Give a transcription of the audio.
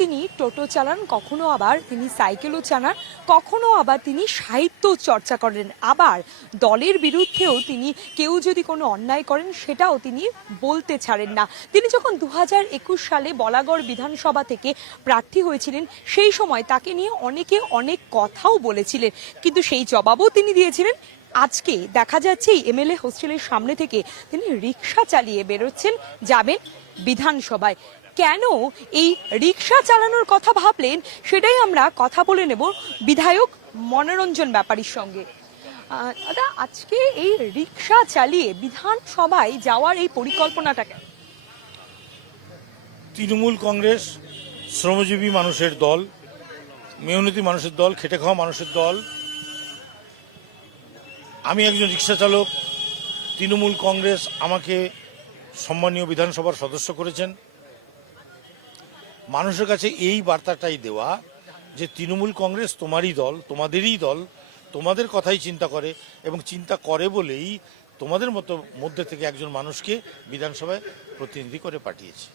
তিনি টোটো চালান, কখনো আবার তিনি সাইকেলও চালান, কখনো আবার তিনি সাহিত্য চর্চা করেন। আবার দলের বিরুদ্ধেও তিনি কেউ যদি কোনো অন্যায় করেন সেটাও তিনি বলতে ছাড়েন না। তিনি যখন 2021 সালে বলাগড় বিধানসভা থেকে প্রার্থী হয়েছিলেন সেই সময় তাকে নিয়ে অনেকে অনেক কথাও বলেছিলেন, কিন্তু সেই জবাবও তিনি দিয়েছিলেন। আজকে দেখা যাচ্ছে এমএলএ হোস্টেলের সামনে থেকে তিনি রিক্সা চালিয়ে বেরোচ্ছেন, যাবেন বিধানসভায়। কেন এই রিক্সা চালানোর কথা ভাবলেন সেটাই আমরা কথা বলে নেব বিধায়ক মনোরঞ্জন ব্যাপারীর সঙ্গে। দাদা, আজকে এই রিক্সা চালিয়ে বিধানসভায় যাওয়ার এই পরিকল্পনাটা কেন? তৃণমূল কংগ্রেস শ্রমজীবী মানুষের দল, মেহনতি মানুষের দল, খেটে খাওয়া মানুষের দল। আমি একজন রিক্সা চালক। তৃণমূল কংগ্রেস আমাকে সম্মানীয় বিধানসভার সদস্য করেছেন। মানুষের কাছে এই বার্তাটাই দেওয়া যে তৃণমূল কংগ্রেস তোমারই দল, তোমাদেরই দল, তোমাদের কথাই চিন্তা করে এবং চিন্তা করে বলেই তোমাদের মতো মধ্যে থেকে একজন মানুষকে বিধানসভায় প্রতিনিধি করে পাঠিয়েছে।